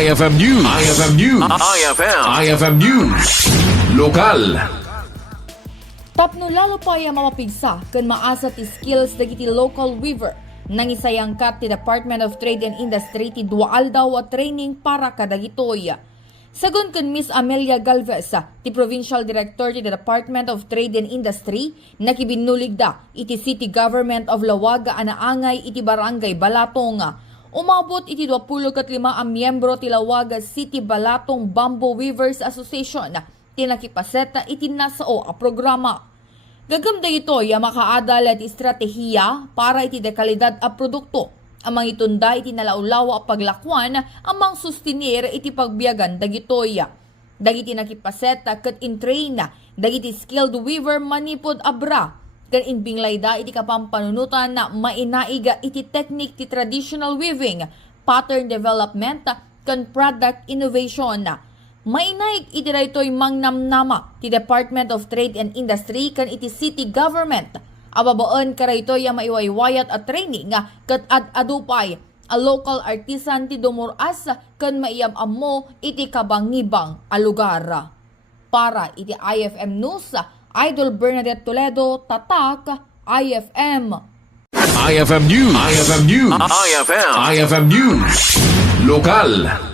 IFM News. IFM News. IFM News. Lokal. Tapno lalo pa yung mapapigsa kan maasa ti skills dagiti local weaver nang isayangkap ti Department of Trade and Industry ti dual daw a training para kadagitoy. Sagon kan Miss Amelia Galvez, ti Provincial Director ti Department of Trade and Industry, nakibinulig da iti City Government of Lawaga anaangay iti Barangay Balatong. Umabot iti 25 ang miyembro ti Lawaga City Balatong Bamboo Weavers Association tinakipaseta iti nasao a programa. Gagamda ito yung makaadal at estratehiya para iti dekalidad a produkto. Amang itunda iti nalaulawa a paglakwan amang sustinir iti pagbiyagan dagitoy. Dagiti nakipaseta kat in-train dagiti skilled weaver manipod abra. Kan inbinglay da iti kapampanunutan na mainaiga iti technique ti traditional weaving, pattern development, kan product innovation. Mainaig iti daytoy mangnamnama ti Department of Trade and Industry kan iti city government. Ababaan karaytoy ang maiwaywayat at training kat adupay a local artisan ti dumuras kan maiyam mo iti kabangibang a lugar. Para iti IFM News, Idol Bernadette Toledo, Tatak, IFM. IFM News. IFM News. IFM News. Lokal.